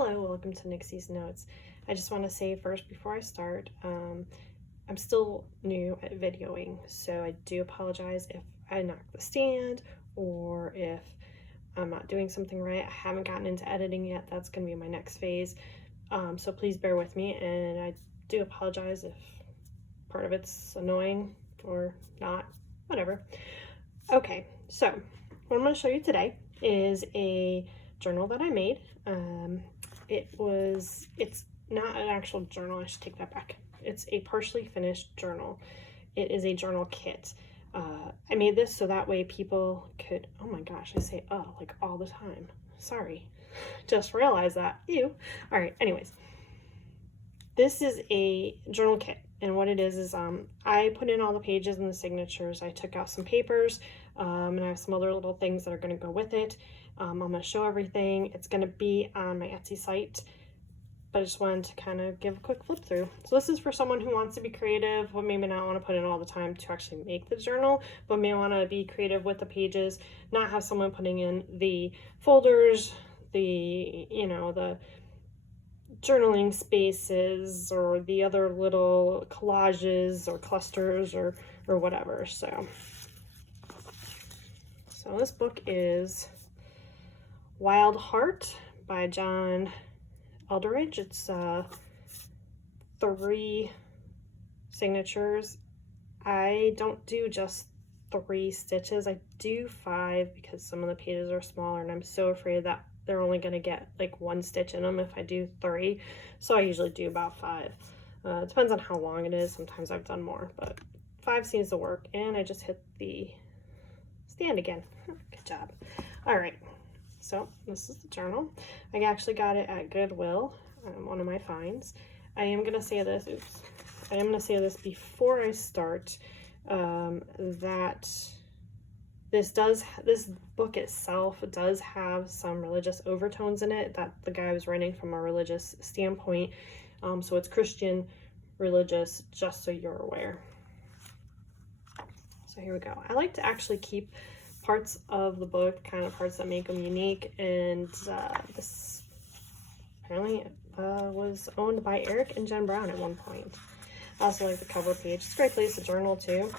Hello, welcome to Nixies Notes. I just want to say first before I start, I'm still new at videoing, so I do apologize if I knock the stand or if I'm not doing something right. I haven't gotten into editing yet. That's going to be my next phase, so please bear with me, and I do apologize if part of it's annoying or not, whatever. Okay, so what I'm going to show you today is a journal that I made. It's not an actual journal, I should take that back. It's a partially finished journal. It is a journal kit. I made this so that way people could, oh my gosh, I say like all the time. Sorry, just realized that, ew. All right, anyways. This is a journal kit, and what it is I put in all the pages and the signatures. I took out some papers, and I have some other little things that are going to go with it. I'm going to show everything. It's going to be on my Etsy site, but I just wanted to kind of give a quick flip through. So this is for someone who wants to be creative, but maybe not want to put in all the time to actually make the journal, but may want to be creative with the pages, not have someone putting in the folders, the journaling spaces or the other little collages or clusters or whatever. So this book is Wild Heart by John Eldridge. It's 3 signatures. I don't do just 3 stitches. I do 5 because some of the pages are smaller and I'm so afraid that they're only going to get like 1 stitch in them if I do 3. So I usually do about 5. It depends on how long it is. Sometimes I've done more, but 5 seems to work. And I just hit the stand again. Good job. All right. So this is the journal. I actually got it at Goodwill, one of my finds. I am going to say this, before I start, that this book itself does have some religious overtones in it, that the guy was writing from a religious standpoint. So it's Christian religious, just so you're aware. So here we go. I like to actually keep parts of the book, kind of parts that make them unique, and this apparently was owned by Eric and Jen Brown at one point. I also like the cover page. It's a great place to journal too.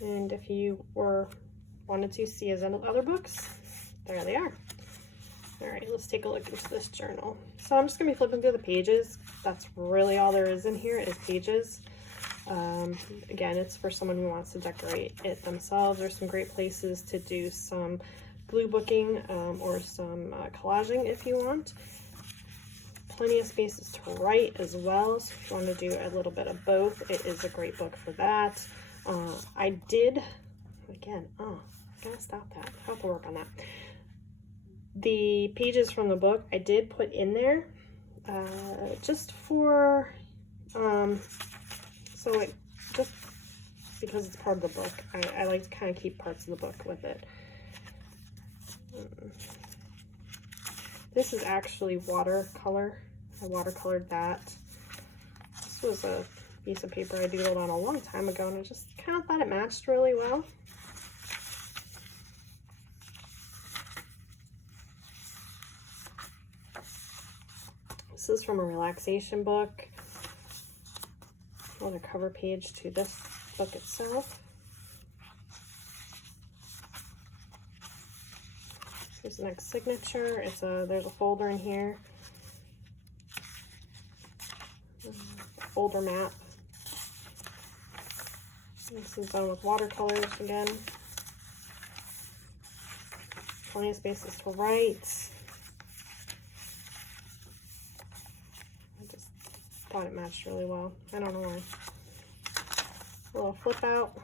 And if you wanted to see his other books, there they are. All right, let's take a look into this journal. So I'm just gonna be flipping through the pages. That's really all there is in here is pages. Again, it's for someone who wants to decorate it themselves. There's some great places to do some glue booking or some collaging if you want. Plenty of spaces to write as well, so if you want to do a little bit of both, it is a great book for that. I did, again, I gotta stop that. I have to work on that. The pages from the book I did put in there just for so like, just because it's part of the book, I like to kind of keep parts of the book with it. This is actually watercolor. I watercolored that. This was a piece of paper I doodled on a long time ago, and I just kind of thought it matched really well. This is from a relaxation book. Another cover page to this book itself. Here's the next signature. There's a folder in here. Folder map. This is done with watercolors again. Plenty of spaces to write. Thought it matched really well. I don't know why. A little flip out.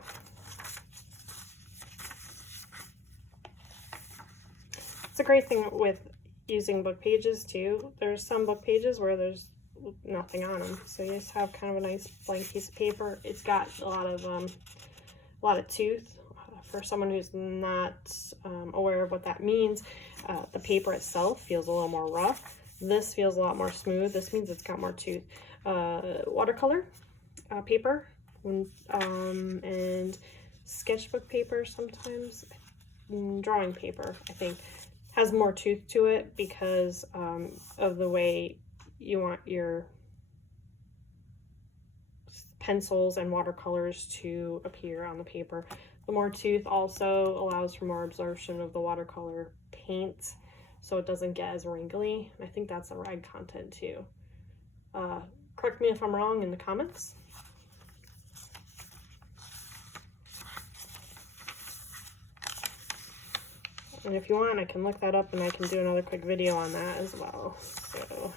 It's a great thing with using book pages too. There's some book pages where there's nothing on them, so you just have kind of a nice blank piece of paper. It's got a lot of tooth. For someone who's not aware of what that means, the paper itself feels a little more rough. This feels a lot more smooth. This means it's got more tooth. Watercolor paper and sketchbook paper sometimes, drawing paper, I think, has more tooth to it because of the way you want your pencils and watercolors to appear on the paper. The more tooth also allows for more absorption of the watercolor paint, so it doesn't get as wrinkly. I think that's a rag content too. Correct me if I'm wrong in the comments. And if you want, I can look that up and I can do another quick video on that as well. So,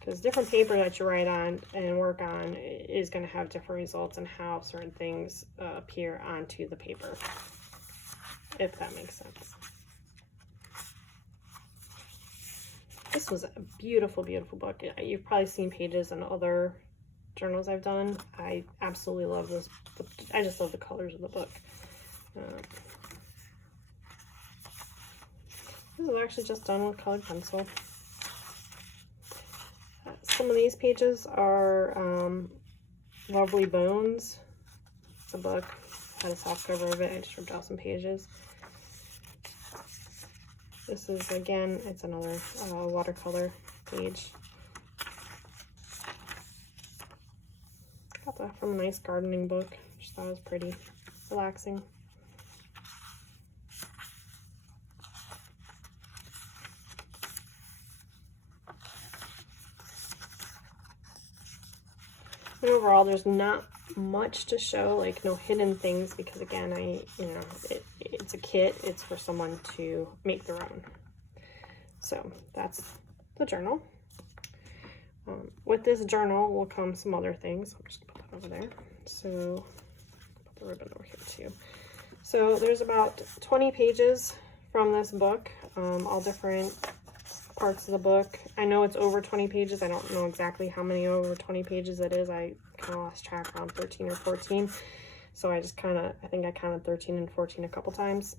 because different paper that you write on and work on is going to have different results in how certain things appear onto the paper, if that makes sense. This was a beautiful, beautiful book. You've probably seen pages in other journals I've done. I absolutely love this. I just love the colors of the book. This is actually just done with colored pencil. Some of these pages are Lovely Bones. It's a book. Had a soft cover of it. I just ripped out some pages. This is, again, it's another watercolor page. Got that from a nice gardening book. Just thought it was pretty relaxing. And overall, there's not much to show, like no hidden things, because again, it's a kit. It's for someone to make their own. So that's the journal. With this journal will come some other things. I'm just gonna put that over there. So put the ribbon over here too. So there's about 20 pages from this book, all different parts of the book. I know it's over 20 pages. I don't know exactly how many over 20 pages it is. I kind of lost track around 13 or 14. So I think I counted 13 and 14 a couple times.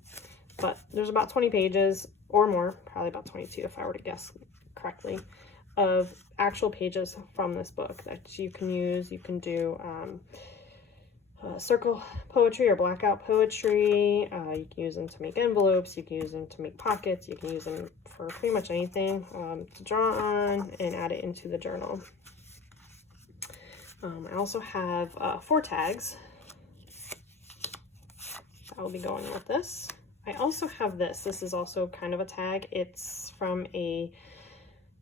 But there's about 20 pages or more, probably about 22 if I were to guess correctly, of actual pages from this book that you can use. You can do circle poetry or blackout poetry. You can use them to make envelopes. You can use them to make pockets. You can use them for pretty much anything to draw on and add it into the journal. I also have 4 tags that will be going with this. I also have this. This is also kind of a tag. It's from a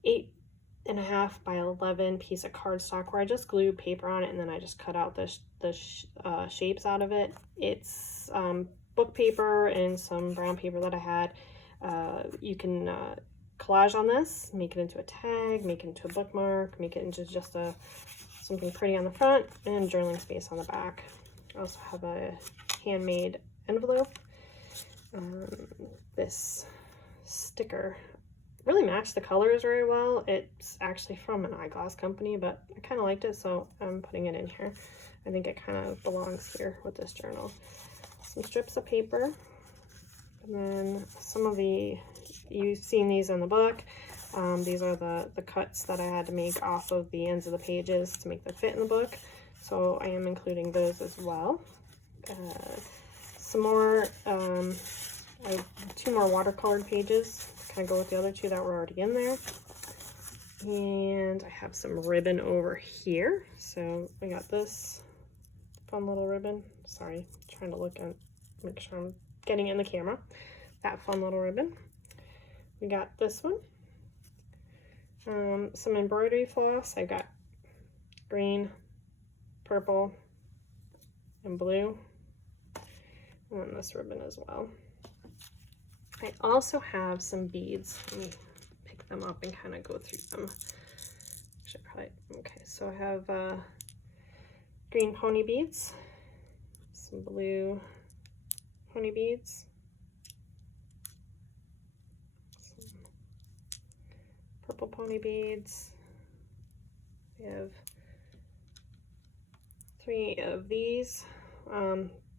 8.5 by 11 piece of cardstock where I just glued paper on it and then I just cut out the shapes out of it. It's book paper and some brown paper that I had. You can collage on this, make it into a tag, make it into a bookmark, make it into just something pretty on the front, and journaling space on the back. I also have a handmade envelope. This sticker really matched the colors very well. It's actually from an eyeglass company, but I kind of liked it, so I'm putting it in here. I think it kind of belongs here with this journal. Some strips of paper, and then some of you've seen these in the book. These are the cuts that I had to make off of the ends of the pages to make them fit in the book, so I am including those as well. Some more, I have 2 more watercolored pages to kind of go with the other 2 that were already in there. And I have some ribbon over here. So I got this fun little ribbon. Sorry, trying to look and make sure I'm getting it in the camera. That fun little ribbon. We got this one. Some embroidery floss. I got green, purple, and blue. And this ribbon as well. I also have some beads. Let me pick them up and kind of go through them. Okay, so I have green pony beads, some blue pony beads, some purple pony beads. We have 3 of these.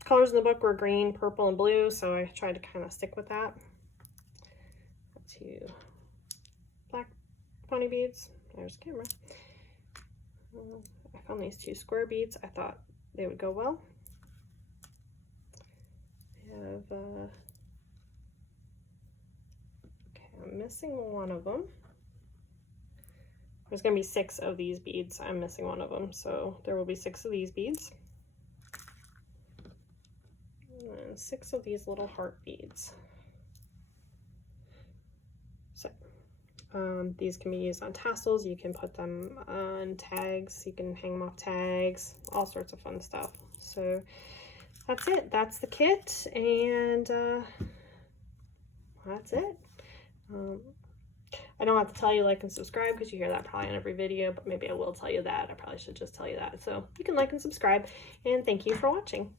Colors in the book were green, purple, and blue, so I tried to kind of stick with that. 2 black pony beads. There's the camera. I found these 2 square beads. I thought they would go well. I have missing one of them. There's going to be 6 of these beads. I'm missing one of them, so there will be 6 of these beads. And 6 of these little heart beads. So, these can be used on tassels. You can put them on tags. You can hang them off tags. All sorts of fun stuff. So that's it. That's the kit, and that's it. I don't have to tell you like and subscribe because you hear that probably in every video, but maybe I will tell you that. I probably should just tell you that. So you can like and subscribe, and thank you for watching.